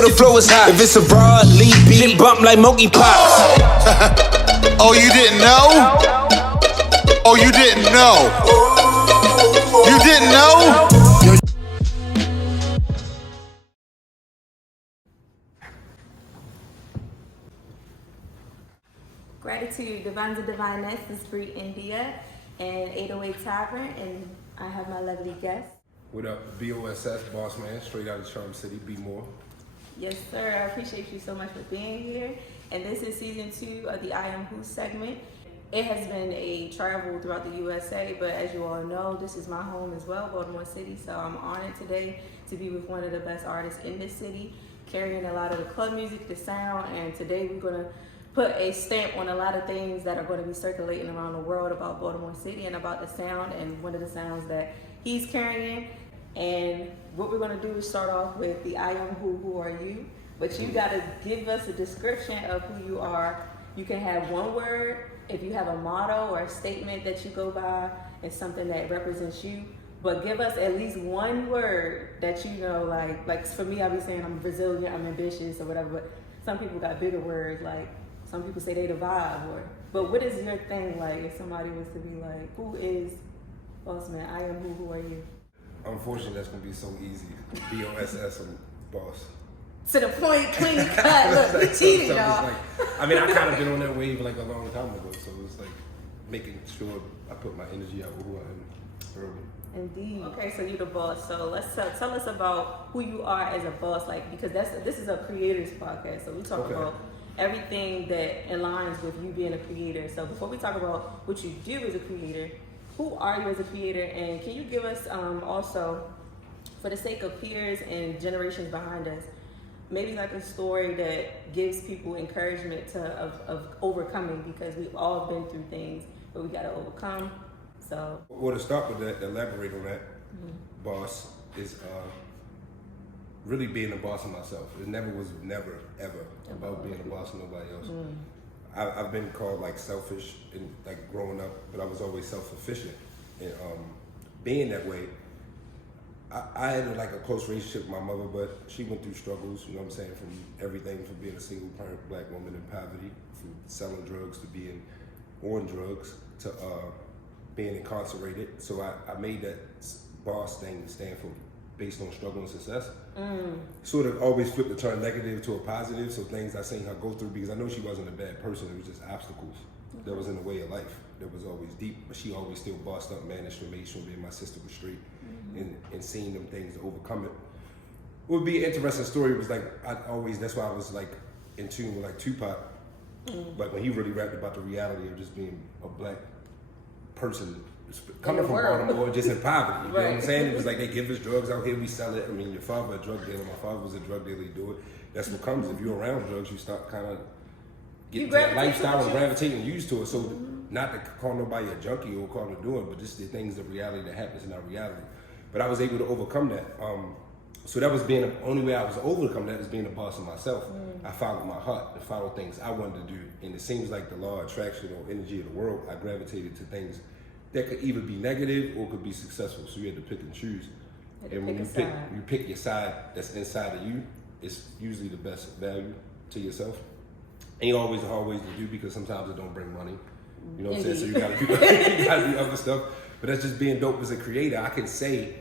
know the flow is hot. If it's a broad lead beat, bump like monkey pops. Oh, you didn't know? Oh, you didn't know? You didn't know? Gratitude, Divines and Divineness, this is Bree India and 808 Tavern, and I have my lovely guest. What up, BOSS, BOSSMAN, straight out of Charm City, be more. Yes, sir. I appreciate you so much for being here. And this is season 2 of the I Am Who segment. It has been a travel throughout the USA, but as you all know, this is my home as well, Baltimore City. So I'm honored today to be with one of the best artists in this city, carrying a lot of the club music, the sound, and today we're going to put a stamp on a lot of things that are going to be circulating around the world about Baltimore City and about the sound, and one of the sounds that he's carrying. And what we're going to do is start off with the I am who are you? But you got to give us a description of who you are. You can have one word, if you have a motto or a statement that you go by, and something that represents you. But give us at least one word that you know, like for me, I'll be saying I'm resilient, I'm ambitious, or whatever. But some people got bigger words, like some people say they the vibe. But what is your thing, like if somebody was to be like, who is BOSSMAN? I am who are you? Unfortunately, that's going to be so easy. BOSS and boss. To the point, clean cut. Look, we cheated, y'all. Like, I mean, I kind of been on that wave like a long time ago, so it's like making sure I put my energy out with who I am early. Indeed. Okay, so you're the boss. So let's tell us about who you are as a boss, like, because this is a creators podcast, so we talk about everything that aligns with you being a creator. So before we talk about what you do as a creator, who are you as a creator, and can you give us also, for the sake of peers and generations behind us, maybe like a story that gives people encouragement of overcoming, because we've all been through things, but we got to overcome. So, well, to start with that, elaborate on that, boss is really being a boss of myself. It never ever about being a boss of nobody else. I've been called like selfish and like growing up, but I was always self-sufficient. And being that way, I had like a close relationship with my mother, but she went through struggles, you know what I'm saying, from everything from being a single parent black woman in poverty, from selling drugs to being on drugs to being incarcerated. So I made that boss thing stand for based on struggle and success. Sort of always flipped the turn negative to a positive, so things I seen her go through, because I know she wasn't a bad person, it was just obstacles that was in the way of life that was always deep, but she always still bossed up, managed to make sure me and my sister was straight, and seeing them things to overcome it. What would be an interesting story was like, that's why I was like in tune with like Tupac, but when he really rapped about the reality of just being a black person coming from Baltimore, just in poverty, you know what I'm saying? It was like, they give us drugs out here, we sell it. I mean, your father a drug dealer, my father was a drug dealer, you do it. That's what comes, if you're around drugs, you start kind of getting to that lifestyle and gravitating used to it. So not to call nobody a junkie or call them to do it, but just the things of reality that happens in our reality. But I was able to overcome that. So that was being, the only way I was overcome that was being a boss of myself. I followed my heart and followed things I wanted to do. And it seems like the law of attraction or energy of the world, I gravitated to things that could either be negative or could be successful. So you had to pick and choose. And when you pick your side that's inside of you, it's usually the best value to yourself. Ain't always the hard ways to do, because sometimes it don't bring money. You know what I'm saying? So you gotta do other stuff. But that's just being dope as a creator. I can say,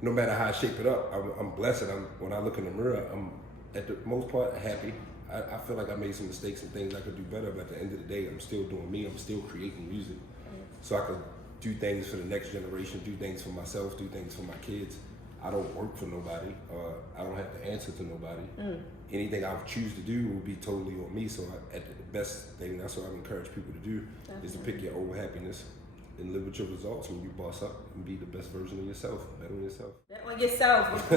no matter how I shape it up, I'm blessed. When I look in the mirror, I'm at the most part happy. I feel like I made some mistakes and things I could do better, but at the end of the day, I'm still doing me. I'm still creating music. So I could do things for the next generation, do things for myself, do things for my kids. I don't work for nobody. I don't have to answer to nobody. Anything I choose to do will be totally on me. So at the best thing, that's what I encourage people to do, is to pick your own happiness and live with your results when you boss up and be the best version of yourself, better than yourself. Bet on yourself.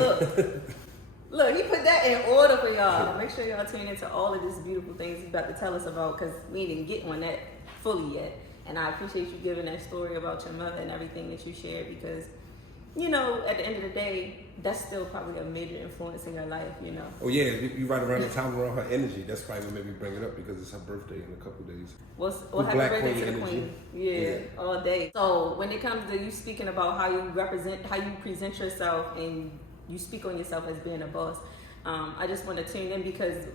Look, he put that in order for y'all. Make sure y'all tune into all of these beautiful things he's about to tell us about, because we didn't get on that fully yet. And I appreciate you giving that story about your mother and everything that you shared, because, you know, at the end of the day, that's still probably a major influence in your life, you know. Oh yeah, you right around the time around her energy. That's probably what made me bring it up, because it's her birthday in a couple days. Well, happy birthday to the queen. Yeah, all day. So when it comes to you speaking about how you present yourself, and you speak on yourself as being a boss, I just want to tune in because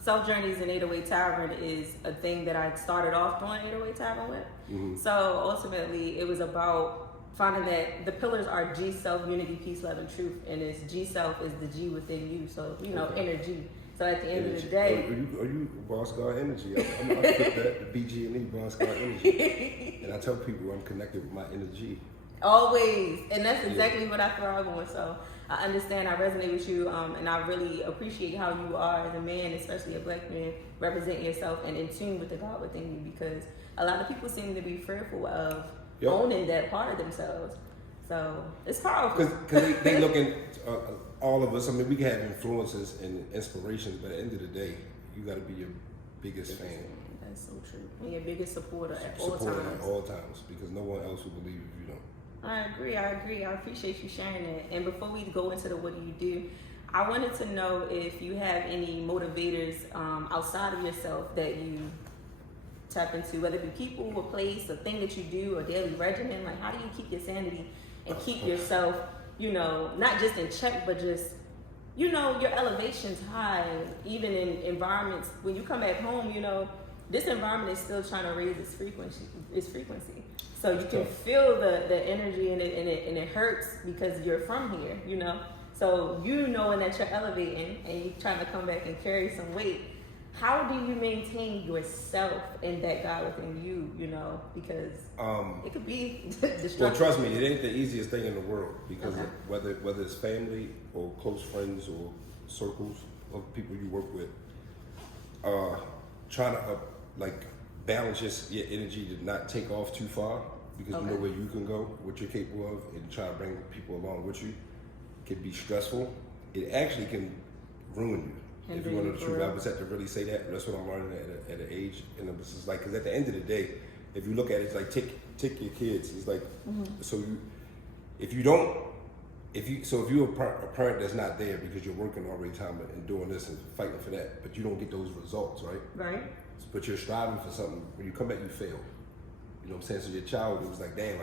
Self Journeys in 808 Tavern is a thing that I started off doing 808 Tavern with. Mm-hmm. So ultimately, it was about finding that the pillars are G, self, unity, peace, love, and truth, and it's G self is the G within you. So energy. So at the end of the day, are you Boss God Energy? I put that the BG&E Boss God Energy, and I tell people I'm connected with my energy. Always, and that's exactly what I thrive on. So I understand, I resonate with you, and I really appreciate how you are as a man, especially a black man, represent yourself and in tune with the God within you. Because a lot of people seem to be fearful of owning that part of themselves. So it's powerful. Because they looking, all of us. I mean, we can have influences and inspirations, but at the end of the day, you got to be your biggest fan. That's so true. And your biggest supporter at all times. Supporter at all times, because no one else will believe if you don't. I agree. I appreciate you sharing that. And before we go into the what do you do, I wanted to know if you have any motivators outside of yourself that you tap into, whether it be people, a place, a thing that you do, a daily regimen. Like, how do you keep your sanity and keep yourself, not just in check, but just, your elevation's high, even in environments. When you come back home, this environment is still trying to raise its frequency. So you can feel the energy and it hurts because you're from here, So knowing that you're elevating and you're trying to come back and carry some weight, how do you maintain yourself and that God within you, because it could be destructive. Well, trust me, it ain't the easiest thing in the world because whether it's family or close friends or circles of people you work with, trying to balance your energy to not take off too far because you know where you can go, what you're capable of, and try to bring people along with you can be stressful. It actually can ruin you. If you want to know the truth, I was had to really say that. That's what I'm learning at an age, and it's just like, because at the end of the day, if you look at it, it's like take your kids. It's like if you're a parent that's not there because you're working all the time and doing this and fighting for that, but you don't get those results, right? Right. But you're striving for something. When you come back, you fail. You know what I'm saying? So your child, it was like, damn,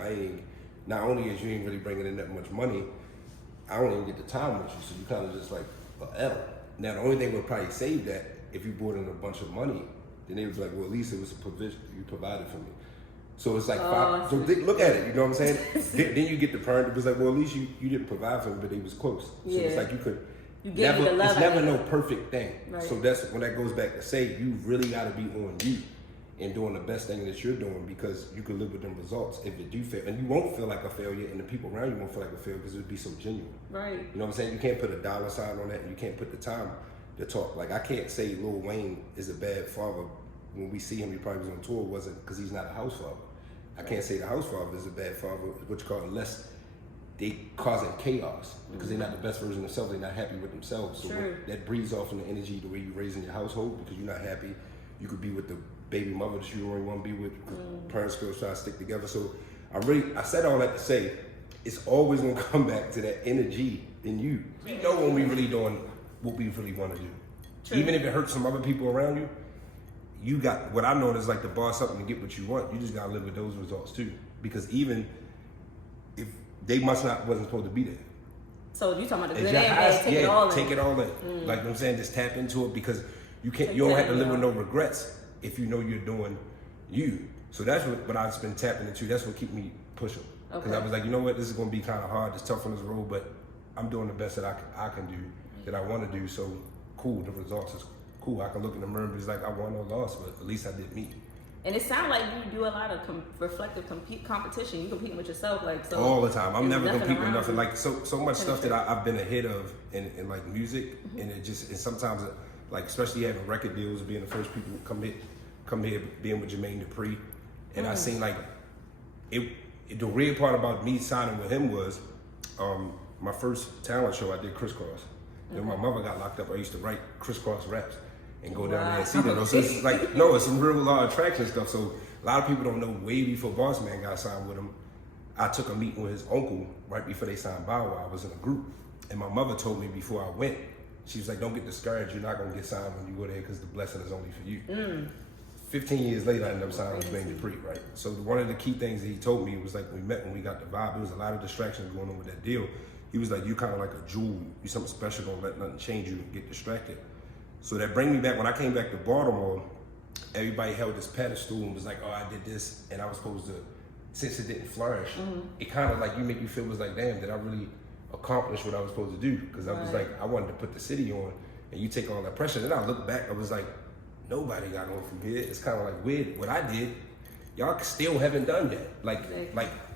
not only is you ain't really bringing in that much money, I don't even get the time with you. So you kind of just like forever. Now, the only thing would probably save that if you brought in a bunch of money, then they would be like, well, at least it was a provision you provided for me. So it's like five. So look at it, you know what I'm saying? Then you get the parent that was like, well, at least you didn't provide for me, but they was close. So it's like it's never no perfect thing. Right. So that's when that goes back to say, you really got to be on you and doing the best thing that you're doing because you can live with them results if it do fail. And you won't feel like a failure and the people around you won't feel like a failure because it would be so genuine. Right. You know what I'm saying? You can't put a dollar sign on that and you can't put the time to talk. Like, I can't say Lil Wayne is a bad father. When we see him, he probably was on tour, wasn't because he's not a house father. I can't say the house father is a bad father, what you call, unless they causing chaos because they're not the best version of themselves. They're not happy with themselves. So that breathes off in the energy the way you raise in your household because you're not happy. You could be with the baby mother that you don't really want to be with. Parents still try to stick together. So I said all that to say, it's always gonna come back to that energy in you. We know when we really doing what we really want to do. True. Even if it hurts some other people around you, you got what I know is like to boss up and get what you want. You just gotta live with those results too. Because even if they wasn't supposed to be there. So you talking about the good and bad, take it all in. Take it all in. Like I'm saying, just tap into it because you don't have to live with no regrets if you know you're doing you. So that's what I've been tapping into. That's what keep me pushing. Because I was like, you know what, this is gonna be kind of hard, it's tough on this road, but I'm doing the best that I can do, that I want to do. So cool, the results is cool. I can look in the mirror and be like, I won or lost, but at least I did me. And it sounds like you do a lot of reflective competition. You competing with yourself, so all the time. I'm never competing with nothing. Like so much stuff that I've been ahead of in like music, and it sometimes like especially having record deals, being the first people who come here, being with Jermaine Dupri, and I seen like the weird part about me signing with him was my first talent show I did Crisscross. When my mother got locked up, I used to write Crisscross raps and go down there and see them. So it's like, it's some real attraction stuff. So a lot of people don't know, way before BOSSMAN got signed with him, I took a meeting with his uncle right before they signed Bow Wow. I was in a group. And my mother told me before I went, she was like, don't get discouraged. You're not going to get signed when you go there because the blessing is only for you. 15 years later, I ended up signing with Jermaine Dupri, right? So one of the key things that he told me was like, when we got the vibe, there was a lot of distractions going on with that deal. he was like, you kind of like a jewel. You something special. Don't let nothing change you and get distracted. So that bring me back, when I came back to Baltimore, everybody held this pedestal and was like, oh, I did this, and I was supposed to, since it didn't flourish, it kind of like, you make you feel was like, damn, did I really accomplish what I was supposed to do? Because I was like, I wanted to put the city on, and you take all that pressure. Then I look back, I was like, nobody got on from here. It's kind of like weird. What I did, y'all still haven't done yet. Like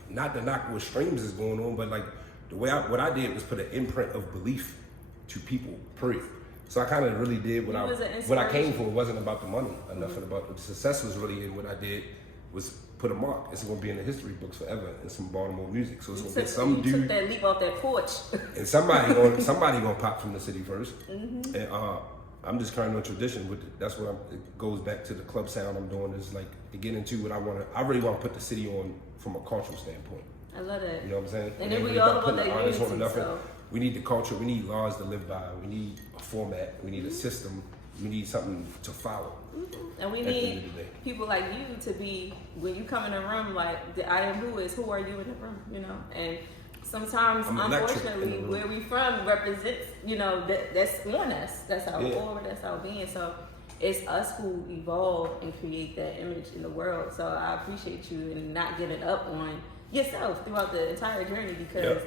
not to knock what streams is going on, but like the way what I did was put an imprint of belief to people, period. So I kind of really did what I came for. It wasn't about the money or nothing about the success was really in what I did was put a mark. It's going to be in the history books forever in some Baltimore music. So it's going to be some dude. Took that leap off that porch. And somebody going to pop from the city first. And I'm just carrying on tradition with it. That's what it goes back to the club sound I'm doing is like to get into what I want to. I really want to put the city on from a cultural standpoint. I love that. You know what I'm saying? And then we all about that unity. So. We need the culture. We need laws to live by. We need a format. We need a system. We need something to follow. And we need people like you to be, when you come in a room, like the I am who is, who are you in the room, you know? And sometimes, unfortunately, where we from represents, you know, that's on us. That's our aura, that's our being. So it's us who evolve and create that image in the world. So I appreciate you and not giving up on yourself throughout the entire journey, because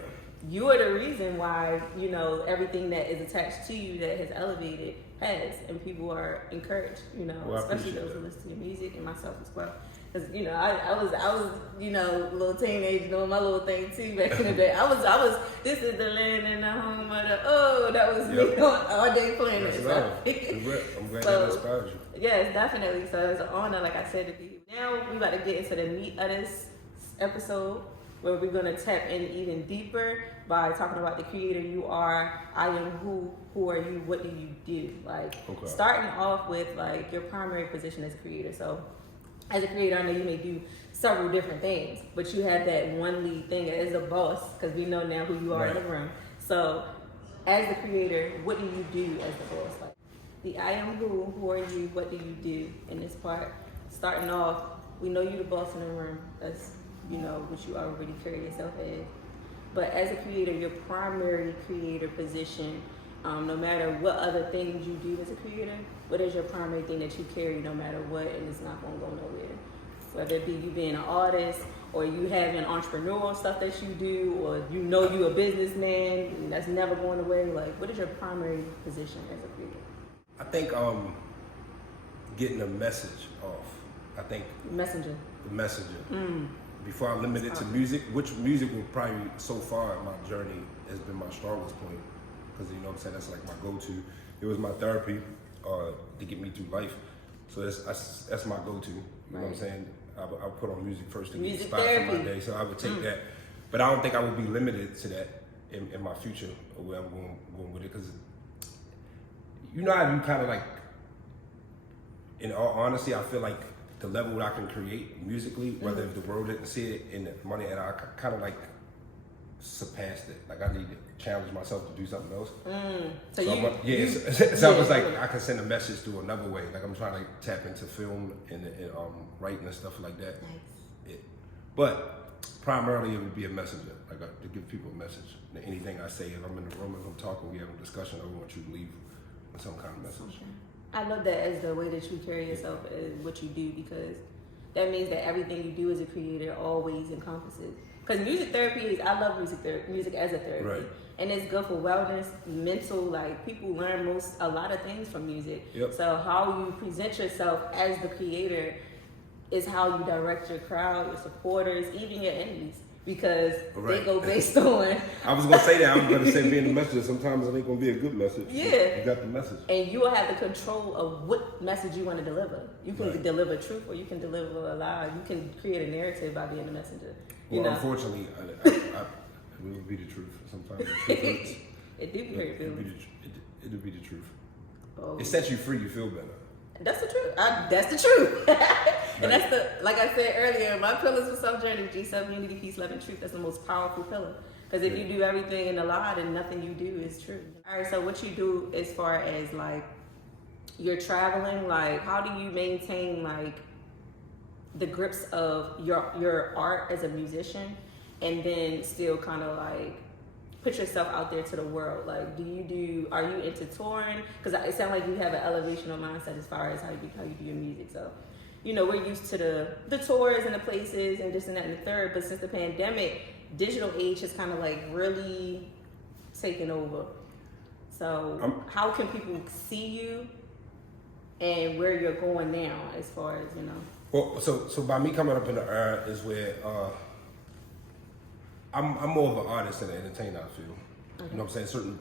you are the reason why, you know, everything that is attached to you that has elevated has, and people are encouraged, you know, especially those who listen to your music, and myself as well. Because, you know, I was, you know, a little teenage doing my little thing too back in the day. I was, this is the land and the home of the, that was me all day playing it. I'm glad that inspired you. Yes, definitely. So it's an honor, like I said, to be here. Now we about to get into the meat of this episode, where we're going to tap in even deeper by talking about the creator you are. I am who are you, what do you do? Like, starting off with like your primary position as a creator. So as a creator, I know you may do several different things, but you have that one lead thing as a boss, because we know now who you are in the room. So as the creator, what do you do as the boss? Like the I am who are you, what do you do in this part? Starting off, we know you the boss in the room. That's, you know, what you already carry yourself as. But as a creator, your primary creator position, no matter what other things you do as a creator, what is your primary thing that you carry no matter what, and it's not going to go nowhere? Whether it be you being an artist, or you having entrepreneurial stuff that you do, or you know you a businessman, and that's never going away. Like, what is your primary position as a creator? I think getting a message off. I think the messenger. Before I limit it to music, which music will probably so far in my journey has been my strongest point, because you know what I'm saying, that's like my go-to. It was my therapy to get me through life. So that's my go-to. You know what I'm saying? I put on music first to get inspired for my day. So I would take that, but I don't think I would be limited to that in my future, or where I'm going with it, because you know how you kind of like, in all honesty, I feel like the level that I can create musically, whether if the world didn't see it in the money, and I kind of like surpassed it. Like I need to challenge myself to do something else. So I was like, I can send a message through another way. Like I'm trying to tap into film and writing and stuff like that. Nice. But primarily it would be a messenger, like to give people a message. Anything I say, if I'm in the room, if I'm talking, we have a discussion, I want you to leave with some kind of message. I love that as the way that you carry yourself, as what you do, because that means that everything you do as a creator always encompasses. Because music therapy is, I love music as a therapy. Right. And it's good for wellness, mental, like people learn a lot of things from music. Yep. So how you present yourself as the creator is how you direct your crowd, your supporters, even your enemies. Because they go based on. I was gonna say that. I was gonna say being a messenger. Sometimes it ain't gonna be a good message. Yeah, you got the message, and you will have the control of what message you want to deliver. You can deliver truth, or you can deliver a lie. You can create a narrative by being a messenger. Unfortunately, it will be the truth. Sometimes the truth hurts. It do be hurt. It'll be the truth. Oh. It sets you free. You feel better. That's the truth. That's the truth. And that's the, like I said earlier, my pillars for self-journey, G7, unity, peace, love, and truth. That's the most powerful pillar. Because if you do everything in a lie, then nothing you do is true. All right, so what you do as far as like you're traveling, like how do you maintain like the grips of your art as a musician, and then still kind of like put yourself out there to the world? Like, are you into touring? Because it sounds like you have an elevational mindset as far as how you do your music. So, you know, we're used to the tours and the places and this and that and the third. But since the pandemic, digital age has kind of like really taken over. So how can people see you and where you're going now as far as, you know? Well, so by me coming up in the era is where I'm more of an artist than an entertainer, I feel. Okay. You know what I'm saying? Certain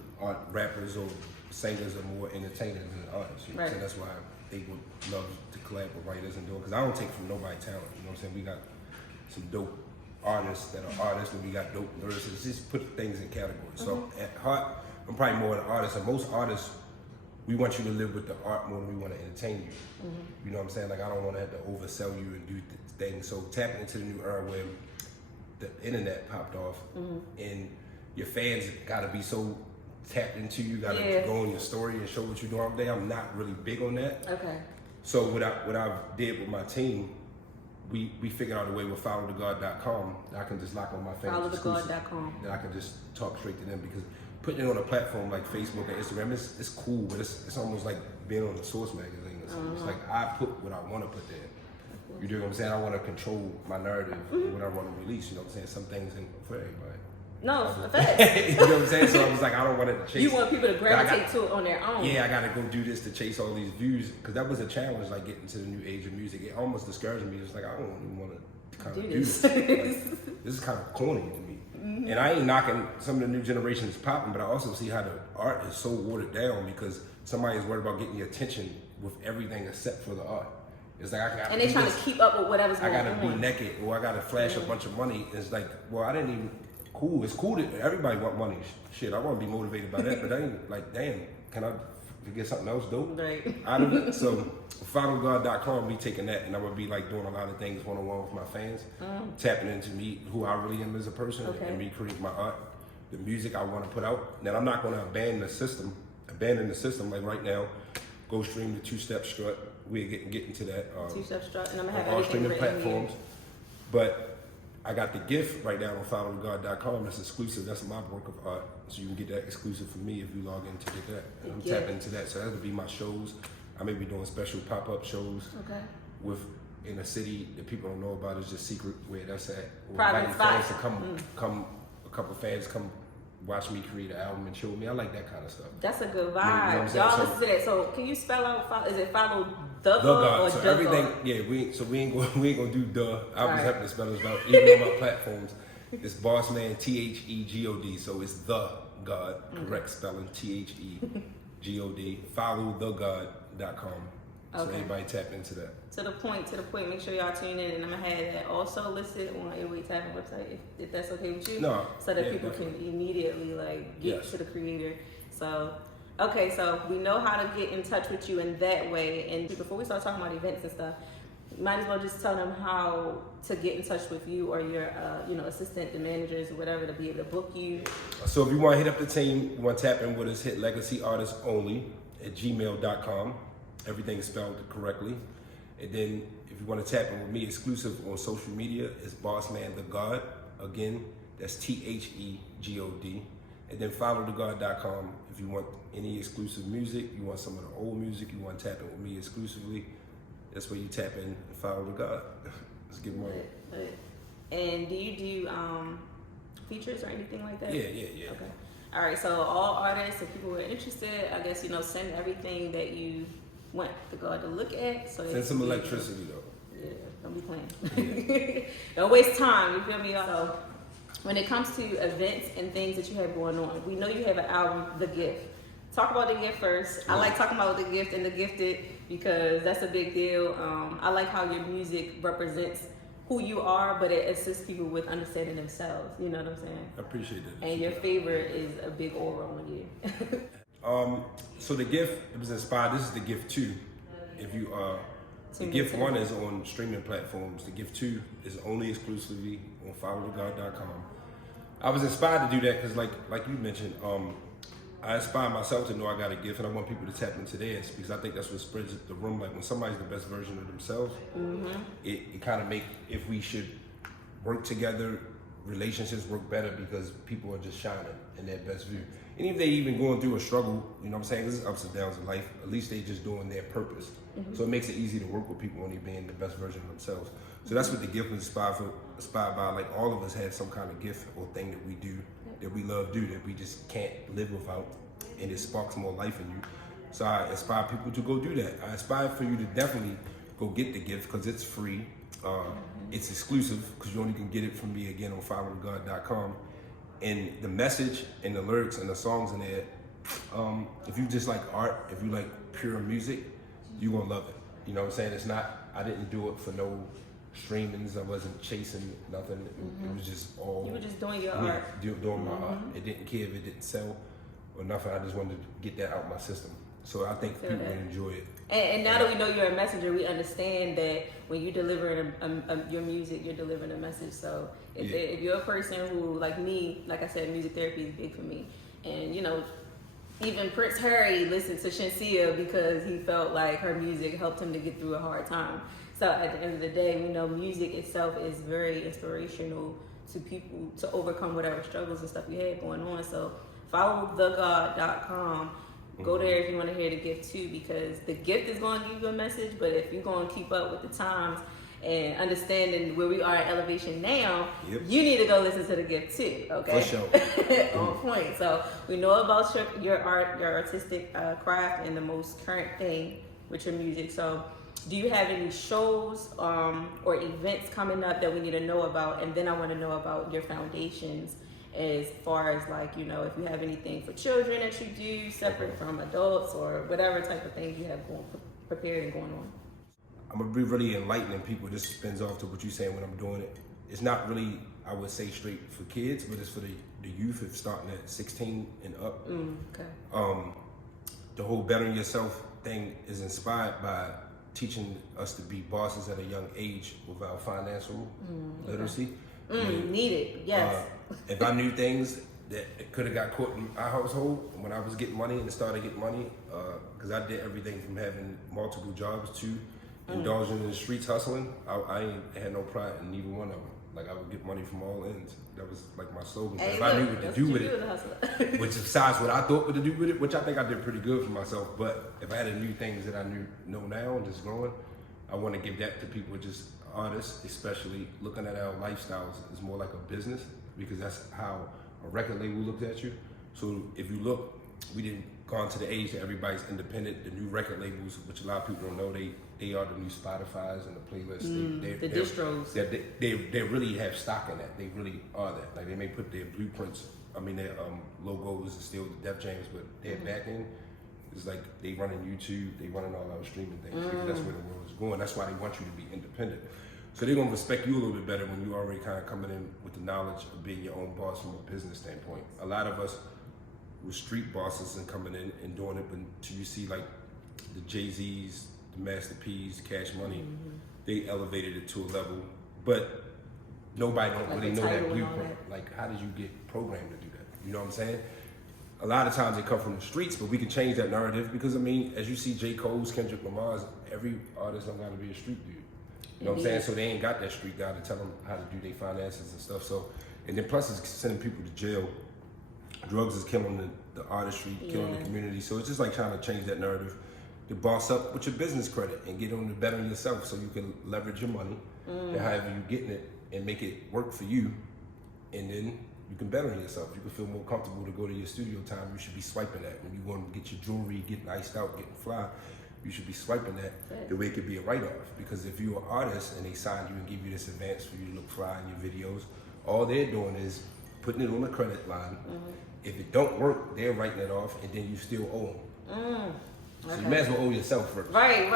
rappers or singers are more entertainers than artists. You know what I'm saying? That's why they would love to collab with writers and do it. Because I don't take from nobody's talent. You know what I'm saying? We got some dope artists that are artists, and we got dope lyricists. Just put things in categories. So at heart, I'm probably more an artist. And most artists, we want you to live with the art more than we want to entertain you. You know what I'm saying? Like, I don't want to have to oversell you and do things. So tapping into the new era where the internet popped off and your fans got to be so tapped into you, got to go on your story and show what you're doing all day. I'm not really big on that. Okay. So what I did with my team, we figured out a way with followthegod.com that I can just lock on my fans. Followthegod.com. That I can just talk straight to them, because putting it on a platform like Facebook and Instagram, it's cool, but it's almost like being on the Source magazine or something. It's like I put what I want to put there. You know what I'm saying? I want to control my narrative and what I want to release. You know what I'm saying? Some things ain't for everybody. No, facts. You know what I'm saying? So I was like, I don't want it to chase. You want people to gravitate to it on their own. Yeah, I got to go do this to chase all these views, because that was a challenge, like getting to the new age of music. It almost discouraged me. It's like, I don't even want to kind of do this. Like, this is kind of corny to me. And I ain't knocking some of the new generations popping, but I also see how the art is so watered down because somebody is worried about getting your attention with everything except for the art. It's like, and they're trying to keep up with whatever's going on. I gotta be naked, or I gotta flash a bunch of money. It's like, well, I didn't even. Cool. It's cool that everybody want money. Shit, I want to be motivated by that, but I ain't like, damn, can I get something else dope out of it? So, followgod.com, we taking that, and I'm gonna be like doing a lot of things one-on-one with my fans, tapping into me, who I really am as a person, and me creating my art, the music I want to put out. Now, I'm not gonna abandon the system. Like right now, go stream the Two-Step Strut. We're getting to that. Two-Step Strut, and I'm gonna have all streaming platforms. But I got the gift right now on followthegod.com. That's exclusive. That's my work of art. So you can get that exclusive from me if you log in to get that. And I'm tapping into that. So that'll be my shows. I may be doing special pop-up shows in a city that people don't know about. It's just secret where that's at. Private fans to come, a couple fans come watch me create an album and show me. I like that kind of stuff. That's a good vibe. You know y'all listen to that. So can you spell out? Is it follow the God? Or so the everything, God? yeah. We ain't gonna do the. I was having to spell it out even on my platforms. It's BOSSMAN, THEGOD. So it's the God, correct spelling, THEGOD. Followthegod.com. So everybody tap into that. To the point. Make sure y'all tune in, and I'm gonna have that also listed on 808 Tavern website if that's okay with you. No. So that people can immediately like get to the creator. So okay, so we know how to get in touch with you in that way. And before we start talking about events and stuff, you might as well just tell them how to get in touch with you or your assistant, the managers or whatever, to be able to book you. So if you want to hit up the team, you want to tap in with us, hit legacyartistonly@gmail.com. Everything is spelled correctly. And then if you want to tap in with me exclusive on social media, it's BOSSMAN the God. Again, that's THEGOD. And then followthegod.com if you want any exclusive music, you want some of the old music, you want to tap in with me exclusively. That's where you tap in and follow the God. Let's give them all. And do you do features or anything like that? Yeah. Okay. All right. So all artists, if people are interested, I guess send everything that you want the God to look at. So send some electricity though. Yeah. Don't be playing. Don't waste time. You feel me? So when it comes to events and things that you have going on, we know you have an album, The Gift. Talk about The Gift first. I like talking about The Gift and The Gifted because that's a big deal. I like how your music represents who you are, but it assists people with understanding themselves. You know what I'm saying? I appreciate that. And your favorite is a big aura on you. So The Gift, it was inspired. This is The Gift 2. If you The Gift 1 is on streaming platforms. The Gift 2 is only exclusively on followthegod.com. I was inspired to do that because like you mentioned, I inspire myself to know I got a gift, and I want people to tap into theirs because I think that's what spreads the room. Like when somebody's the best version of themselves, it kind of make, if we should work together, relationships work better because people are just shining in their best view. And if they even going through a struggle, you know what I'm saying? This is ups and downs in life. At least they just doing their purpose. So it makes it easy to work with people when they're being the best version of themselves. So that's what the gift was inspired by. Like all of us have some kind of gift or thing that we do, that we love do, that we just can't live without, and it sparks more life in you. So I inspire people to go do that. I inspire for you to definitely go get the gift because it's free. It's exclusive because you only can get it from me again on followthegod.com. And the message and the lyrics and the songs in there, if you just like art, if you like pure music, you're gonna love it. You know what I'm saying? It's not, I didn't do it for no streamings. I wasn't chasing nothing. It was just all. You were just doing your art. Doing my art. It didn't care if it didn't sell or nothing. I just wanted to get that out of my system. So I think people would enjoy it. And now that we know you're a messenger, we understand that when you deliver your music, you're delivering a message. So if you're a person who, like me, like I said, music therapy is big for me. And, you know, even Prince Harry listened to Shenseea because he felt like her music helped him to get through a hard time. So at the end of the day, we know music itself is very inspirational to people to overcome whatever struggles and stuff you have going on. So followthegod.com. Go there if you want to hear the gift too, because the gift is going to give you a message. But if you're going to keep up with the times and understanding where we are at elevation now, you need to go listen to the gift too. Okay, for sure. On point. So we know about your art, your artistic craft, and the most current thing with your music. So do you have any shows or events coming up that we need to know about? And then I want to know about your foundations, as far as, like, you know, if you have anything for children that you do separate from adults or whatever type of things you have prepared and going on. I'm gonna be really enlightening people. This spins off to what you're saying when I'm doing it. It's not really, I would say, straight for kids, but it's for the youth, if starting at 16 and up. Okay. The whole bettering yourself thing is inspired by teaching us to be bosses at a young age with our financial literacy. Needed, yes. If I knew things that could have got caught in our household when I was getting money and started getting money, because I did everything from having multiple jobs to indulging in the streets hustling. I ain't had no pride in neither one of them. Like, I would get money from all ends. That was like my slogan. Hey, if I knew what to do with it, which besides what I thought what to do with it, which I think I did pretty good for myself. But if I had new things that I know now and just growing, I want to give that to people, just artists, especially looking at our lifestyles as more like a business, because that's how a record label looks at you. So if you look, we didn't gone to the age that everybody's independent. The new record labels, which a lot of people don't know, they are the new Spotify's and the playlists. The distros. They really have stock in that. They really are that. Like, they may put their blueprints, their logos is still the Def Jams, but their back end is like they running YouTube, they running all our streaming things, because that's where the world is going. That's why they want you to be independent. So they're gonna respect you a little bit better when you already kind of coming in with the knowledge of being your own boss from a business standpoint. A lot of us were street bosses and coming in and doing it, but until you see like the Jay-Z's, the Master P's, Cash Money, they elevated it to a level, but nobody don't really know that blueprint. Like, how did you get programmed to do that? You know what I'm saying? A lot of times they come from the streets, but we can change that narrative, because as you see J. Cole's, Kendrick Lamar's, every artist don't gotta be a street dude. You know what I'm saying? So they ain't got that street guy to tell them how to do their finances and stuff. So, and then plus it's sending people to jail. Drugs is killing the artistry, killing the community. So it's just like trying to change that narrative to boss up with your business credit and get on to bettering yourself, so you can leverage your money and however you getting it and make it work for you. And then you can better yourself. You can feel more comfortable to go to your studio time. You should be swiping that. When you want to get your jewelry, getting iced out, getting fly, you should be swiping that the way it could be a write-off. Because if you're an artist and they sign you and give you this advance for you to look fly in your videos, all they're doing is putting it on the credit line. If it don't work, they're writing it off, and then you still owe them. So you may as well owe yourself first. Right.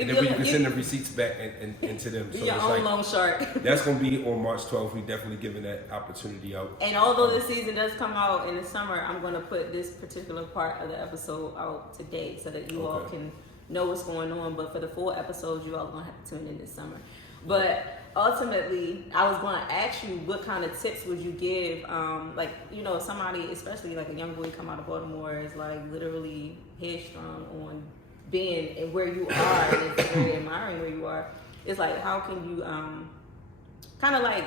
And then you can send the receipts back into them. So your it's own like, loan shark. That's going to be on March 12th. We definitely giving that opportunity out. And although this season does come out in the summer, I'm going to put this particular part of the episode out today so that you all can know what's going on. But for the full episodes, you all going to have to tune in this summer. But ultimately, I was going to ask you, what kind of tips would you give? If somebody, especially like a young boy come out of Baltimore, is like literally headstrong on being and where you are, and it's very admiring where you are. It's like, how can you kind of like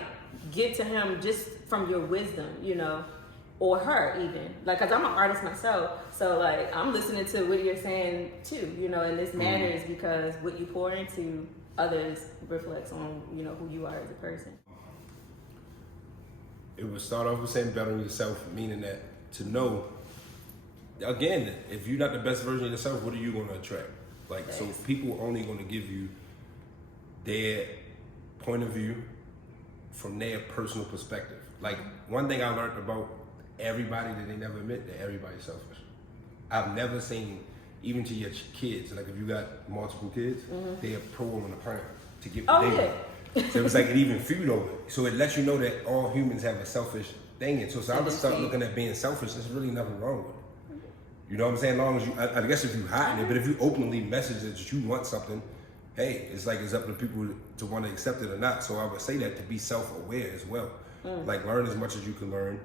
get to him just from your wisdom, you know, or her even. Like, cause I'm an artist myself, so like I'm listening to what you're saying too, you know, and this matters because what you pour into others reflects on, you know, who you are as a person. It would start off with saying bettering yourself, meaning that to know, again, if you're not the best version of yourself, what are you going to attract? Like, so people are only going to give you their point of view from their personal perspective. Like, one thing I learned about everybody that they never admit that everybody's selfish. I've never seen, even to your kids, like if you got multiple kids, they're pro on the parent to get what they want. So it was like it even feud over it. So it lets you know that all humans have a selfish thing. And so I would start looking at being selfish, there's really nothing wrong with it. You know what I'm saying? As long as you, I guess if you hide it, but if you openly message that you want something, hey, it's like it's up to people to want to accept it or not. So I would say that to be self-aware as well. Like learn as much as you can learn.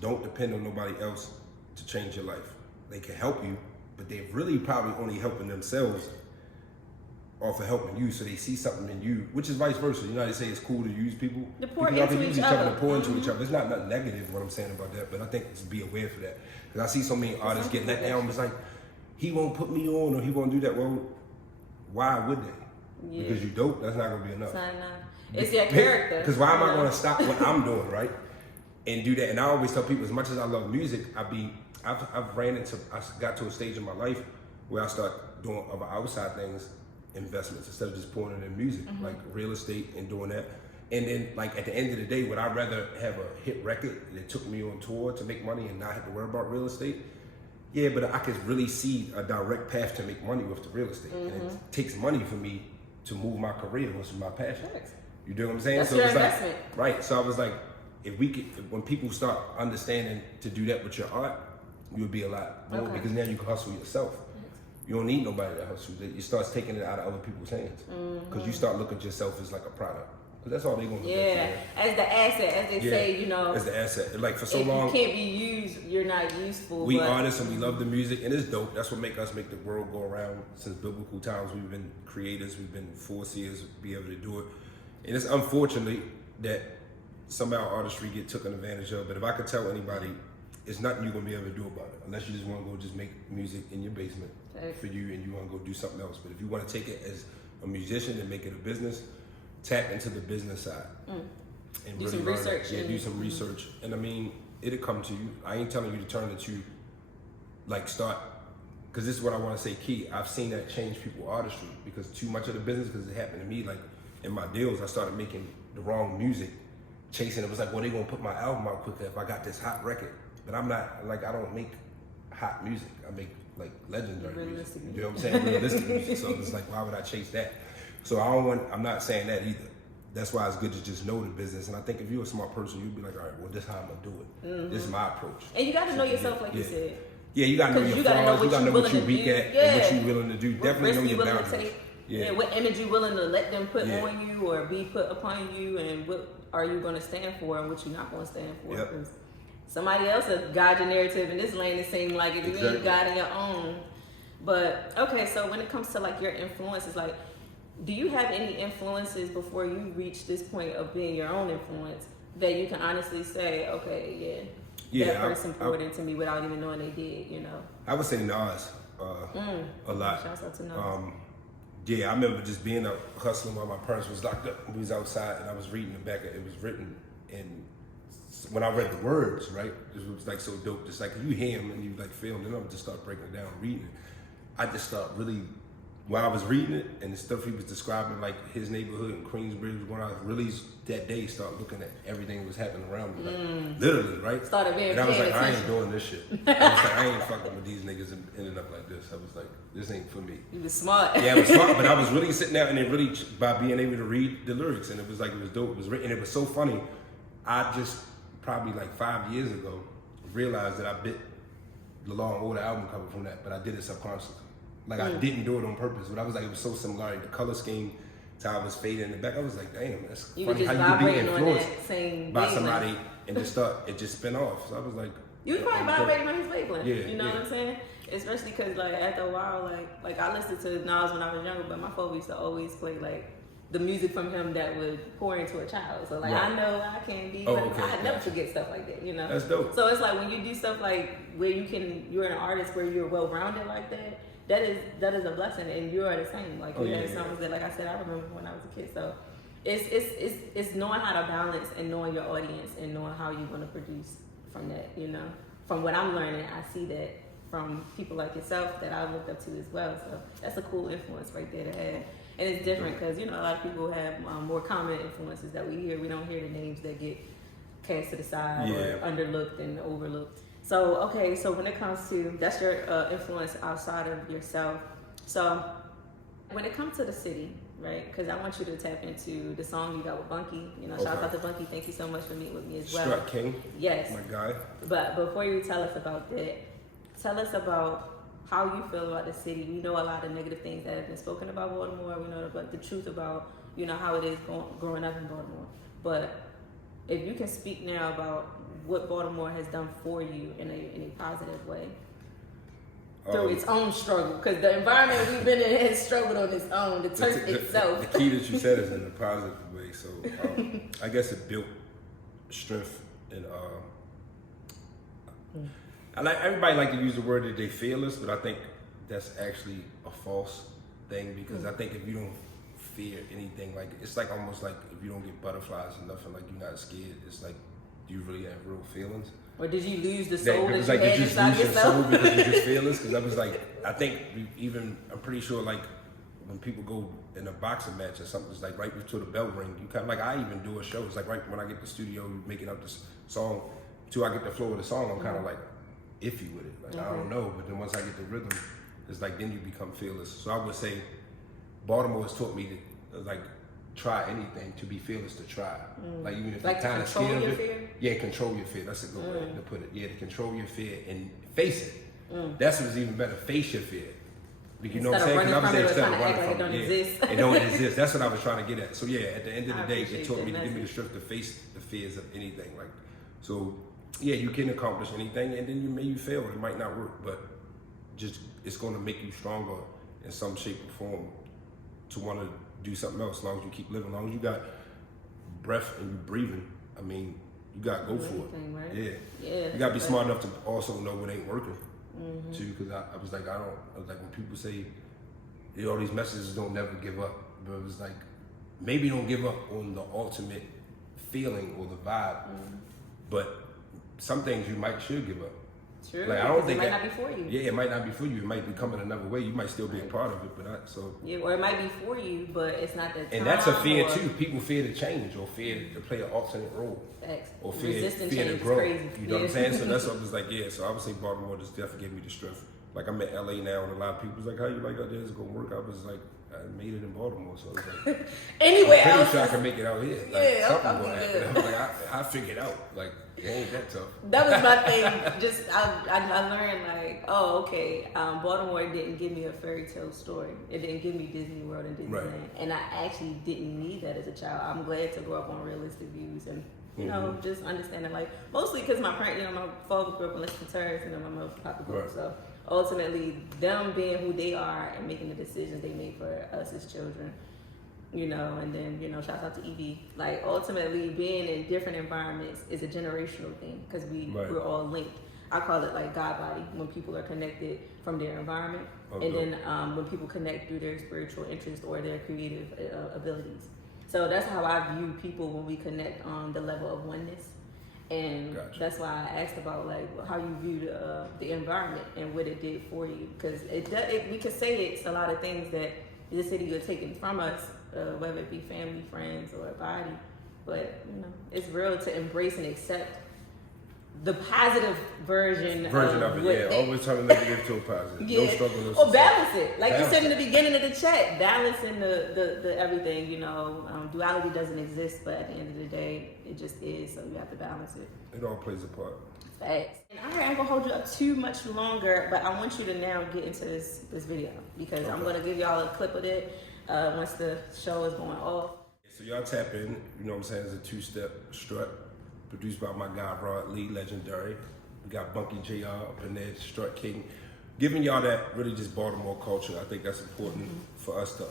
Don't depend on nobody else to change your life. They can help you, but they're really probably only helping themselves off of helping you. So they see something in you, which is vice versa. You know how they say it's cool to use people? To pour people into use each other. other. To pour into each other. It's not nothing negative what I'm saying about that, but I think just be aware for that. Because I see so many artists get let down. It's like, he won't put me on or he won't do that. Well, why would they? Because you dope, that's not going to be enough. It's not enough. It's your character. Because why am I going to stop what I'm doing, right? And do that. And I always tell people, as much as I love music, I got to a stage in my life where I start doing other outside things, investments, instead of just pouring it in music, like real estate and doing that. And then like at the end of the day, would I rather have a hit record that took me on tour to make money and not have to worry about real estate? Yeah, but I could really see a direct path to make money with the real estate. And it takes money for me to move my career, which is my passion. You know what I'm saying? That's so your it's investment. like, right. So I was like, if we could, when people start understanding to do that with your art, you'll be a lot more because now you can hustle yourself. You don't need nobody to hustle. You start taking it out of other people's hands because you start looking at yourself as like a product. Because that's all they're going to look at. As the asset, as they say, you know. As the asset. Like for so if long. you can't be used, you're not useful. We artists and we love the music and it's dope. That's what make us make the world go around. Since biblical times, we've been creators, we've been foreseers, be able to do it. And it's unfortunate that some of our artistry get taken advantage of. But if I could tell anybody, it's nothing you're going to be able to do about it. Unless you just want to go just make music in your basement for you and you want to go do something else. But if you want to take it as a musician and make it a business, tap into the business side. And do really some learn research. Yeah, do some research. And I mean, it'll come to you. I ain't telling you to turn it to, like start, because this is what I want to say key. I've seen that change people's artistry because too much of the business, because it happened to me, like in my deals, I started making the wrong music. Chasing it was like, well, they gonna put my album out quicker if I got this hot record. But I'm not, like, I don't make hot music. I make like legendary music. You know what I'm saying? Realistic music. So it's like, why would I chase that? So I'm not saying that either. That's why it's good to just know the business. And I think if you're a smart person, you'd be like, all right, well, this is how I'm gonna do it. This is my approach. And you got to know yourself, like you said. Yeah, you gotta know your flaws. You gotta know what you're weak at and what you're willing to do. Definitely know your boundaries. Yeah, what image you willing to let them put on you or be put upon you, and what are you going to stand for and what you're not going to stand for. Because somebody else will guide your narrative in this lane, it seems like, if you ain't guiding your own. But, okay, so when it comes to, like, your influences, like, do you have any influences before you reach this point of being your own influence that you can honestly say, okay, that person poured into me without even knowing they did, you know? I would say Nas a lot. Shouts out to Nas. Yeah, I remember just being a hustler while my parents was locked up. We was outside and I was reading the back. It was written, and when I read the words, right, it was like so dope. Just like you hear him and you like feel him, then I would just start breaking it down, reading it. I just start really, while I was reading it and the stuff he was describing, like his neighborhood in Queensbridge, when I really that day start looking at everything that was happening around me, like literally, right? Started being and I was like, I ain't attention. doing this shit. I was like, I ain't fucking with these niggas and ending up like this. I was like, this ain't for me. You was smart. Yeah, I was smart, but I was really sitting there and it really, by being able to read the lyrics, and it was like, it was dope, it was written, it was so funny. I just, probably like 5 years ago, realized that I bit the Law and Order album cover from that, but I did it subconsciously. Like I didn't do it on purpose, but I was like, it was so similar, the color scheme to how it was fading in the back. I was like, damn, that's funny how you can be influenced by somebody and just start, it just spin off. So I was like, you was probably vibrating on his wavelength. Yeah, you know what I'm saying? Especially because like after a while, like I listened to Nas when I was younger, but my phone used to always play like the music from him that would pour into a child. So like Right. I know I can be, Oh, but okay, I never gotcha. forget stuff like that, you know. That's dope. So it's like when you do stuff like where you're an artist where you're well rounded like that. That is a blessing, and you are the same. Like you had songs that, like I said, I remember when I was a kid. So it's knowing how to balance and knowing your audience and knowing how you're going to produce from that. You know, from what I'm learning, I see that from people like yourself that I looked up to as well. So that's a cool influence right there to have. And it's different because, you know, a lot of people have more common influences that we hear. We don't hear the names that get cast to the side or underlooked and overlooked. So, okay, so when it comes to, that's your influence outside of yourself. So when it comes to the city, right, because I want you to tap into the song you got with Bunky. You know, shout out to Bunky. Thank you so much for meeting with me as well. Strut King. Yes. My guy. But before you tell us about that, tell us about how you feel about the city. We know a lot of negative things that have been spoken about Baltimore. We know about the truth about, you know, how it is growing up in Baltimore. But if you can speak now about what Baltimore has done for you in a positive way through its own struggle, because the environment we've been in has struggled on its own, the turf itself. The key that you said is in a positive way. So I guess it built strength and everybody like to use the word that they fearless, but I think that's actually a false thing, because I think if you don't fear anything, like it's like almost like if you don't get butterflies or nothing, like you're not scared. It's like, do you really have real feelings? Or did you lose the soul that you like, had you just inside lose your yourself? soul because you're just fearless? Because I was like, I think I'm pretty sure like when people go in a boxing match or something, it's like right before the bell ring, you kind of like, I even do a show. It's like right when I get the studio making up this song, till I get the flow of the song, I'm kind of like iffy with it. Like I don't know, but then once I get the rhythm, it's like then you become fearless. So I would say Baltimore has taught me to like try anything, to be fearless, to try. Like even if Like you're kind of control scared your of it. fear? Yeah, control your fear. That's a good way to put it. Yeah, to control your fear and face it. That's what's even better. Face your fear. Because you know what I'm saying? Instead of running from it or instead trying of to act running like it from don't exist. it don't exist. That's what I was trying to get at. So yeah, at the end of the I day, appreciate it taught me that to give me the message. strength to face the fears of anything. Like, so yeah, you can accomplish anything, and then you fail. It might not work, but just it's going to make you stronger in some shape or form to want to do something else. As long as you keep living, as long as you got breath and you breathing, I mean, you got to go for it. Right? Yeah, you got to be smart enough to also know what ain't working too. Because I was like, when people say, all these messages don't never give up, but it was like, maybe don't give up on the ultimate feeling or the vibe, but some things you should give up. True. Like I don't think it might not be for you. Yeah, it might not be for you. It might be coming another way. You might still be a part of it, but not so. Yeah, or it might be for you, but it's not the time. And that's a fear too. People fear to change or fear to play an alternate role. Facts. Or fear Resistant to change is grow. crazy. You know what I'm saying? So that's what I was like, yeah. So I would say Baltimore just definitely gave me the strength. Like I'm in LA now, and a lot of people was like, "How you like out there? It's gonna work." I was like, I made it in Baltimore, so I was like, anywhere I'm else. pretty sure I can make it out here. Like Yeah, something I'm gonna good. happen. I was like, I figured it out. Like it ain't that tough. That was my thing. Just I learned like, oh, okay. Baltimore didn't give me a fairy tale story. It didn't give me Disney World and Disneyland, Right. and I actually didn't need that as a child. I'm glad to grow up on realistic views and you know just understanding like mostly because my parents, you know, my father grew up in Lexington Terrace, and then my mother Papa grew up. Right. So ultimately, them being who they are and making the decisions they made for us as children. You know, and then, you know, shout out to Evie. Like, ultimately, being in different environments is a generational thing because we're all linked. I call it like God body when people are connected from their environment, and then when people connect through their spiritual interest or their creative abilities. So that's how I view people when we connect on the level of oneness. And that's why I asked about like how you view the environment and what it did for you, because we could say it's a lot of things that the city are taking from us. Whether it be family, friends, or body, but you know, it's real to embrace and accept the positive version of it. Yeah, always turn a negative to a positive. Yeah. No struggle, no Or success. balance it, like Balance you said in it. the beginning of the chat. Balancing the everything. You know, duality doesn't exist, but at the end of the day, it just is. So you have to balance it. It all plays a part. Facts. And all right, I'm gonna hold you up too much longer, but I want you to now get into this video because I'm gonna give y'all a clip of it once the show is going off. So y'all tap in, you know what I'm saying, it's a two-step strut, produced by my guy Rod Lee, legendary. We got Bunky JR up in there, Strut King. Giving y'all that really just Baltimore culture. I think that's important for us to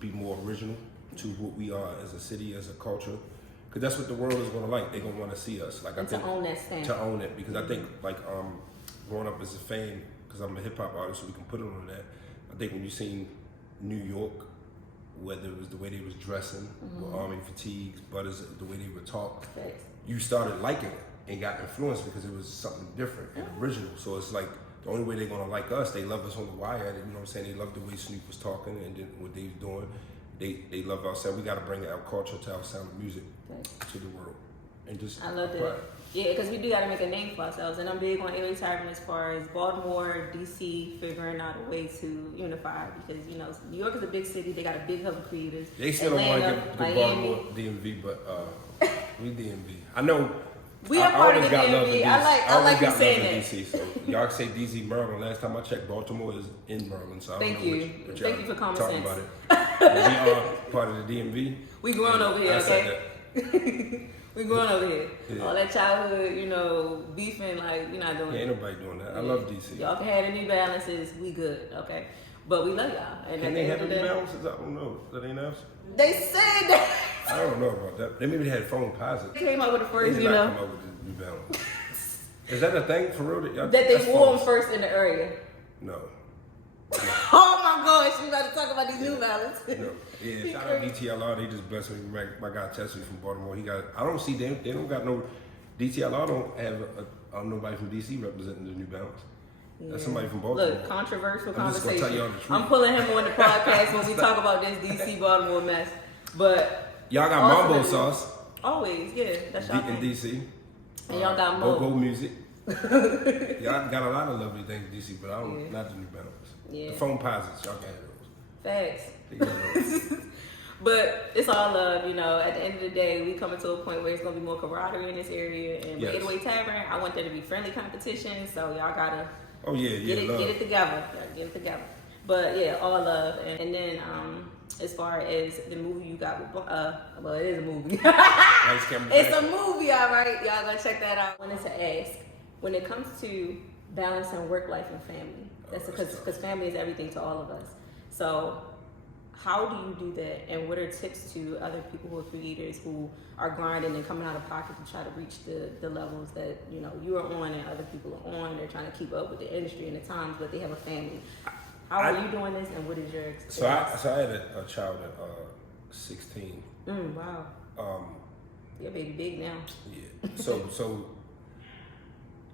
be more original to what we are as a city, as a culture. Because that's what the world is going to like. They're going to want to see us. Like, I think to own that stamp. To own it. Because I think, like, growing up as a fan, because I'm a hip-hop artist, so we can put it on that. I think when you seen New York, whether it was the way they was dressing, with army fatigues, butters, the way they would talk, you started liking it and got influenced because it was something different and original. So it's like, the only way they're going to like us, they love us on the wire. You know what I'm saying? They love the way Snoop was talking and then what they was doing. They love our sound. We got to bring our culture to our sound of music to the world. And just I love that. Yeah, because we do got to make a name for ourselves. And I'm big on LA Tavern as far as Baltimore, DC, figuring out a way to unify. Because, you know, New York is a big city. They got a big hub of creatives. They still don't want to get Baltimore DMV, but we DMV. I know. We are part of the DMV. I like you saying that. DC, so y'all say DC, Maryland. Last time I checked, Baltimore is in Maryland. So I don't know what Thank you for common talking sense. About it. We are part of the DMV. We growing over here, okay? We growing over here. Yeah. All that childhood, you know, beefing, like, you're not doing Ain't nobody doing that. I love DC. Y'all can have the New Balances. We good, okay? But we love y'all. And can they have the New Balances? I don't know. That ain't us. They said that. I don't know about that. They maybe had phone positives. They came up with the first, they you know. Come up with the New Balance. Is that a thing for real? That they wore them first in the area. No. Oh my gosh, we about to talk about these New Balance. No. Yeah, shout out DTLR. They just blessed me. My guy Tessie from Baltimore. He got. I don't see them. They don't got no. DTLR don't have nobody from DC representing the New Balance. Yeah. That's somebody from Baltimore. Look, controversial I'm conversation. just gonna tell y'all the truth. I'm pulling him on the podcast when we talk about this DC Baltimore mess. But y'all got Mambo Sauce. Always, yeah. That's y'all in DC. And y'all got Mo. Go music. Y'all got a lot of lovely things in DC, but I don't. Not the New Balance. Yeah. The phone posits, y'all got those. Facts. But it's all love, you know. At the end of the day, we coming to a point where it's gonna be more camaraderie in this area. And with 808 Tavern, I want there to be friendly competition. So y'all gotta get it together. Get it together. But yeah, all love. And then as far as the movie you got with well, it is a movie. It's a movie, all right. Y'all go check that out. I wanted to ask, when it comes to balancing work life and family, that's because family is everything to all of us. So how do you do that, and what are tips to other people who are creators who are grinding and coming out of pocket to try to reach the levels that, you know, you are on and other people are on? They're trying to keep up with the industry and the times, but they have a family. How are you doing this, and what is your experience? So I had a child at 16. Wow. Your baby big now. Yeah. So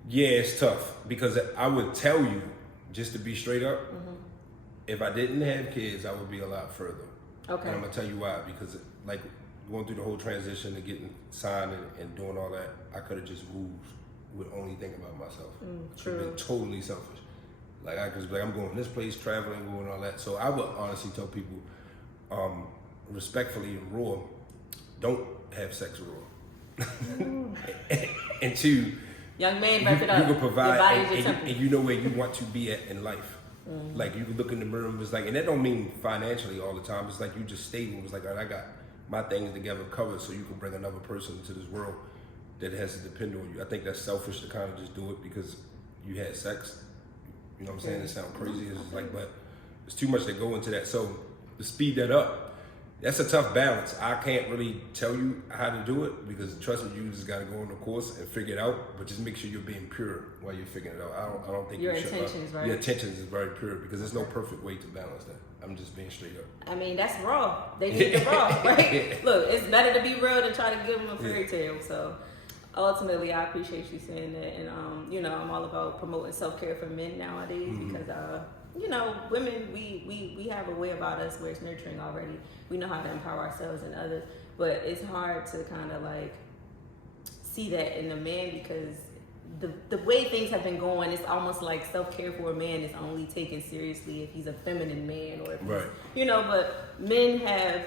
yeah, it's tough because I would tell you, just to be straight up, if I didn't have kids, I would be a lot further. Okay. And I'm gonna tell you why. Because like going through the whole transition to getting signed and doing all that, I could have just moved with only thinking about myself. True. Been totally selfish. Like I could like I'm going this place, traveling, going all that. So I would honestly tell people, respectfully and raw, don't have sex raw. And two, young man, wrap it up. You can provide and you know where you want to be at in life. Like you can look in the mirror and it's like, and that don't mean financially all the time. It's like you just stable. It's like, all right, I got my things together covered, so you can bring another person into this world that has to depend on you. I think that's selfish to kind of just do it because you had sex. You know what I'm saying? It sounds crazy. It's just like, but there's too much that go into that. So to speed that up, that's a tough balance. I can't really tell you how to do it because trust me, you just got to go on the course and figure it out. But just make sure you're being pure while you're figuring it out. I don't think your intentions, right? Your intentions is very pure because there's no perfect way to balance that. I'm just being straight up. I mean, that's raw. They need the raw, right? Look, it's better to be real than try to give them a fairy tale. So ultimately, I appreciate you saying that, and you know, I'm all about promoting self-care for men nowadays because you know, women, we have a way about us where it's nurturing already. We know how to empower ourselves and others, but it's hard to kind of like see that in a man because the way things have been going, it's almost like self-care for a man is only taken seriously if he's a feminine man or if he's, you know, but men have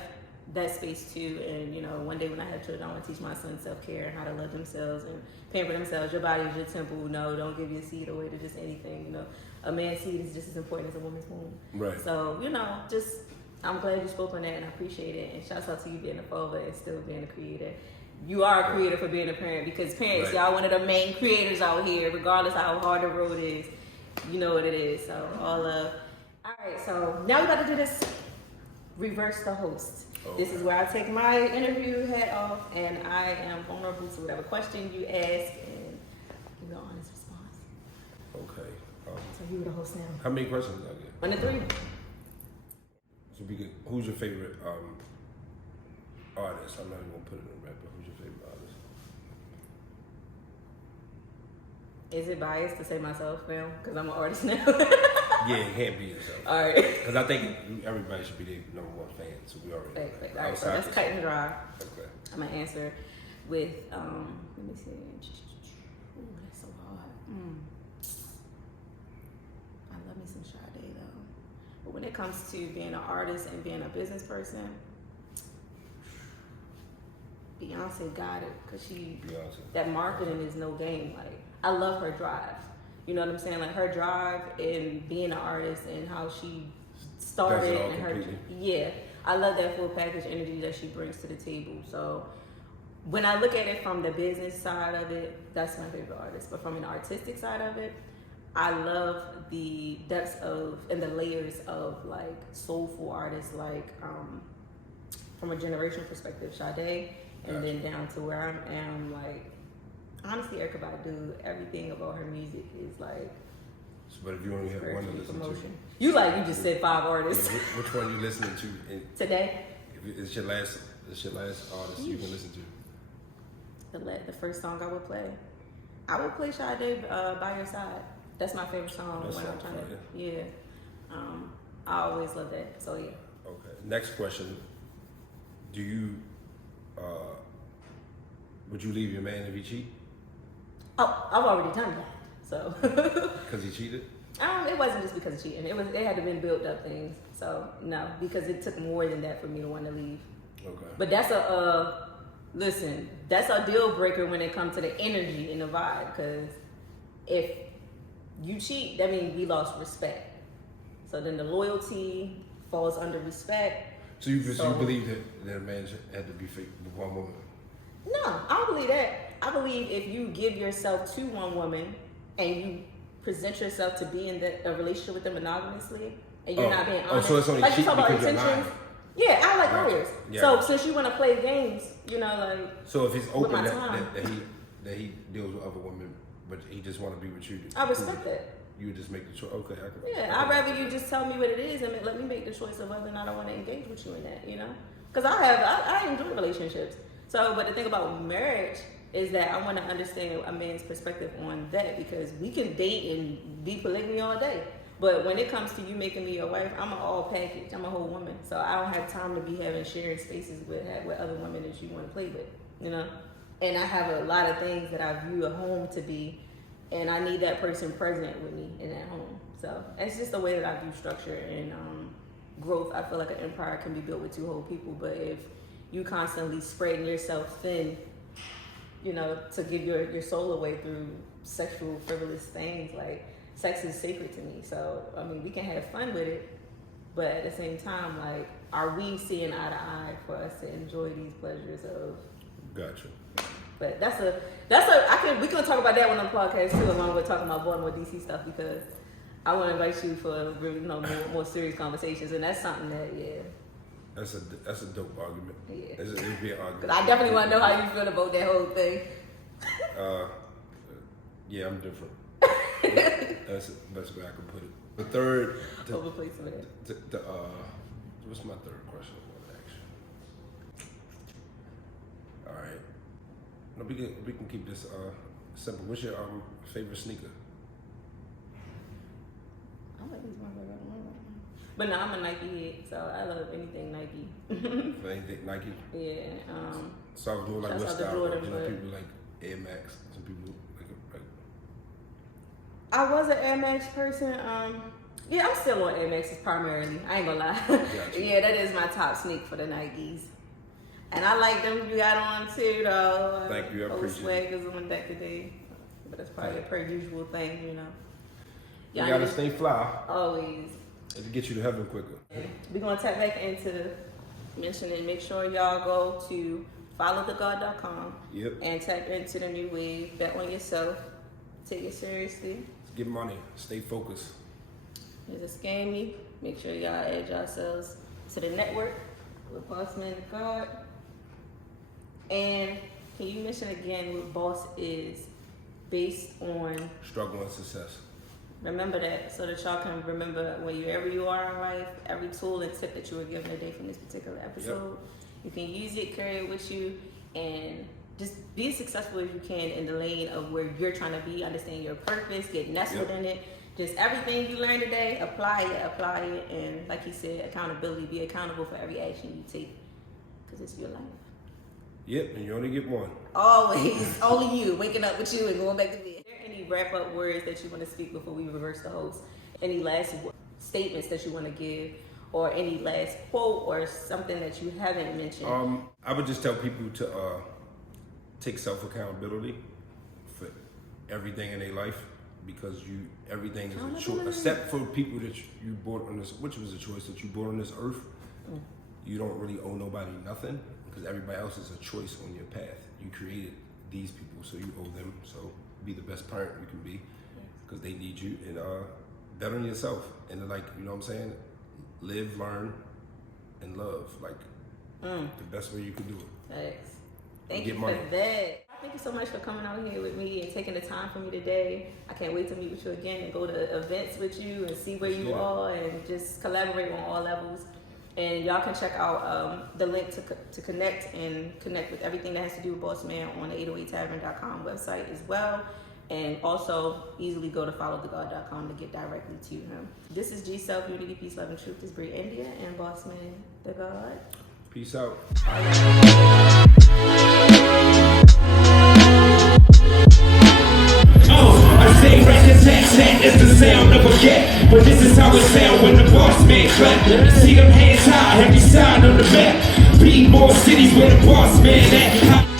that space too. And you know, one day when I have children, I want to teach my son self-care and how to love themselves and pamper themselves. Your body is your temple. No, don't give your seed away to just anything. You know, a man's seed is just as important as a woman's womb. Right. So you know, just I'm glad you spoke on that and I appreciate it. And shouts out to you being a father and still being a creator. You are a creator for being a parent because parents, y'all one of the main creators out here, regardless of how hard the road is. You know what it is. So all love. All right, so now we about to do this reverse the host. Okay. This is where I take my interview hat off and I am vulnerable to whatever question you ask and give you an honest response. Okay. So you were the host now. How many questions did I get? 1 to 3. So we could, who's your favorite artist? I'm not even gonna put it in rap, but who's your favorite artist? Is it biased to say myself, fam? Because I'm an artist now. Yeah, it can't be yourself. All right. Because I think everybody should be their number one fan, so we already know that. All right, so Outside that's this- cut and dry. Okay. I'm gonna answer with let me see. Ooh, that's so hard. I love me some Sade though. But when it comes to being an artist and being a business person, Beyonce got it because Beyonce. that marketing is no game. Like I love her drive. You know what I'm saying? Like her drive in being an artist and how she started Does it all and her completely. yeah. I love that full package energy that she brings to the table. So when I look at it from the business side of it, that's my favorite artist. But from an artistic side of it, I love the depths of and the layers of like soulful artists, like from a generational perspective, Sade, and then down to where I am, like honestly, Erykah Badu. Everything about her music is like But if you only have one to spiritual listen promotion. You just said 5 artists to, which one you listening to? today. If it's your last artist you can listen to. The first song I would play, I would play Sade, By Your Side. That's my favorite song That when I'm sounds trying fire. to, yeah. I always love that, so yeah. Okay. Next question. Do you would you leave your man if he cheat? Oh, I've already done that, so. Because he cheated? It wasn't just because of cheating. It had to been built up things, so no, because it took more than that for me to want to leave. Okay. But that's listen, that's a deal breaker when it comes to the energy and the vibe, because if you cheat, that means we lost respect. So then the loyalty falls under respect. So you believe that a man had to be fake with one woman? No, I don't believe that. I believe if you give yourself to one woman and you present yourself to be in a relationship with them monogamously, and you're not being honest. So it's only like you cheat talk about because you're intentions. lying. Yeah, I like Gotcha. lawyers. Yeah. So since you want to play games, like. So if he's With open my that time. he deals with other women, but he just want to be with you. I respect that. You would just make the choice. Okay, I can. Yeah, I'd rather you just tell me what it is and let me make the choice of whether or not I want to engage with you in that, Because I enjoy relationships. So, but the thing about marriage is that I want to understand a man's perspective on that, because we can date and be polygamy all day. But when it comes to you making me your wife, I'm an all package. I'm a whole woman. So I don't have time to be having sharing spaces with other women that you want to play with, And I have a lot of things that I view a home to be, and I need that person present with me in that home. So it's just the way that I view structure and growth. I feel like an empire can be built with 2 whole people, but if you constantly spreading yourself thin, to give your soul away through sexual frivolous things, like sex is sacred to me. So I mean, we can have fun with it, but at the same time, like, are we seeing eye to eye for us to enjoy these pleasures of? Gotcha. But we can talk about that one on the podcast too, along with talking about Baltimore DC stuff, because I want to invite you for more serious conversations, and that's something that That's a dope argument. Yeah. It'd be an argument. Because I definitely want to know how you feel about that whole thing. Yeah, I'm different. That's the best way I can put it. The third. Overplay some of that. What's my third question? I want to ask you? All right. No, we can keep this simple. What's your favorite sneaker? I like these ones I got on right now. But no, I'm a Nike head, so I love anything Nike. For anything Nike? Yeah. So I was doing like Shouts what out to style? Jordan, People but- like Air Max. Some people like. I was an Air Max person. Yeah, I'm still on Air Maxes primarily. I ain't gonna lie. Gotcha. Yeah, that is my top sneak for the Nikes. And I like them you got on too, though. Thank you, I Old appreciate swag is on deck today. But that's probably a per usual thing, You Y'all gotta need- stay fly Always. to get you to heaven quicker. We're gonna tap back into mentioning, make sure y'all go to followthegod.com Yep. and tap into the new wave. Bet on yourself. Take it seriously. Get money. Stay focused. It's a scammy. Make sure y'all add yourselves to the network with BOSSMAN the God. And can you mention again what BOSS is based on? Struggle and success. Remember that, so that y'all can remember wherever you are in life, every tool and tip that you were given today from this particular episode. You can use it, carry it with you, and just be as successful as you can in the lane of where you're trying to be. Understand your purpose, get nestled in it. Just everything you learned today, apply it, and like he said, accountability. Be accountable for every action you take, because it's your life. Yep, and you only get one. Always, only you, waking up with you and going back to bed. Are there any wrap-up words that you want to speak before we reverse the host? Any last statements that you want to give, or any last quote or something that you haven't mentioned? I would just tell people to take self-accountability for everything in their life, because everything is a choice, except for people that you born on this, which was a choice that you born on this earth. You don't really owe nobody nothing, because everybody else is a choice on your path. You created these people, so you owe them. So be the best parent you can be, because they need you, and bet on yourself. And like, you know what I'm saying? Live, learn, and love. Like the best way you can do it. Thanks. Thank you for that. Thank you so much for coming out here with me and taking the time for me today. I can't wait to meet with you again and go to events with you and see where you are and just collaborate on all levels. And y'all can check out the link to connect with everything that has to do with BOSSMAN on the 808tavern.com website as well. And also easily go to followthegod.com to get directly to him. This is G Self, Unity, Peace, Love, and Truth. This is Brie India and BOSSMAN the God. Peace out. I say rat-a-tat-tat, it's the sound of a cat. But this is how it sound when the BOSSMAN clap. See them hands high, every sign on the map. Be more cities where the BOSSMAN at.